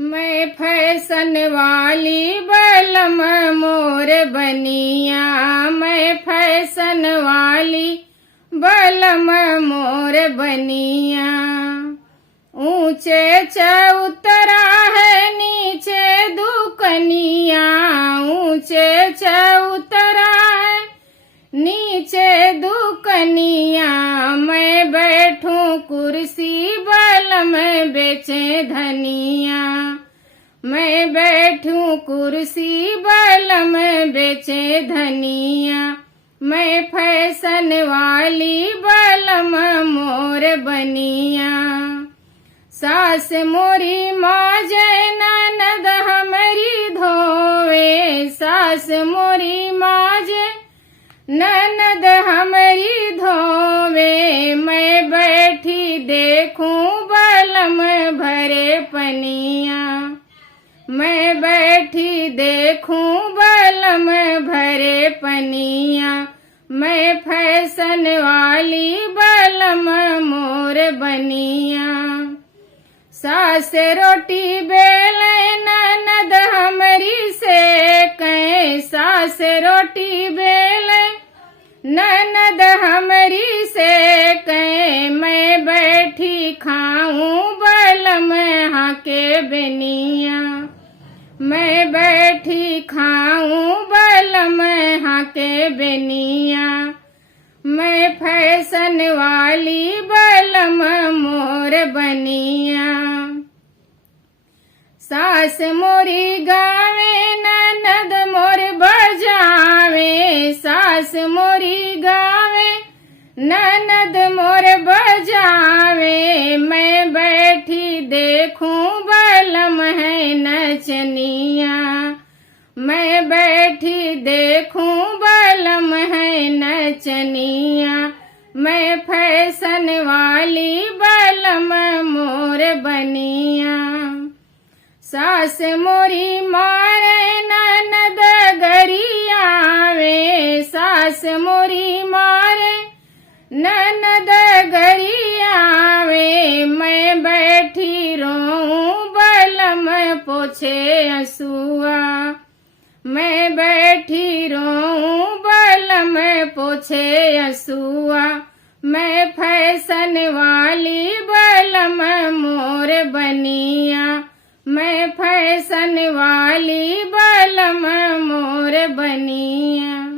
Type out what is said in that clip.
मैं फैशन वाली बलम मोर बनिया, मैं फैशन वाली बलम मोर बनिया। ऊंचे चौतरा है नीचे दुकनिया, ऊंचे चौतरा है नीचे दुकनिया। मैं बैठूं कुर्सी बलम बेचे धनिया, मैं बैठूं कुर्सी बलम बेचे धनिया। मैं फैशन वाली बलम मोर बनिया। सास मोरी माजे ननद हमरी धोवे, सास मोरी माजे ननद हमरी धोवे। मैं बैठी देखूं बलम भरे पनिया, मैं बैठी देखूं बलम भरे पनिया। मैं फैशन वाली बलम मोर बनिया। सास रोटी बेले ननद हमरी सेके, सास रोटी बेले ननद हमरी सेके। मैं बैठी खाऊं बलम हाके बेनिया, मैं बैठी खाऊं बलम हाके बेनिया। मैं फैशन वाली बलम मोर बनिया। सास मोरी गावे ननद मोर बजावे, सास मोरी गावे ननद मोर बजावे। मैं बैठी देखूं बलम है नचनिया, मैं बैठी देखूं बलम है नचनिया। मैं फैशन वाली बलम मोर बनिया। सास मोरी मारे ननद गरियावे, सास मोरी मारे ननद गरियावे। मैं बैठी रोऊं बलम पोछे हंसुआ, मैं बैठी रोऊं बलम पोछे हंसुआ। मैं फैशन वाली बलम मोर बनिया, मैं फैशन वाली बलम मोर बनिया।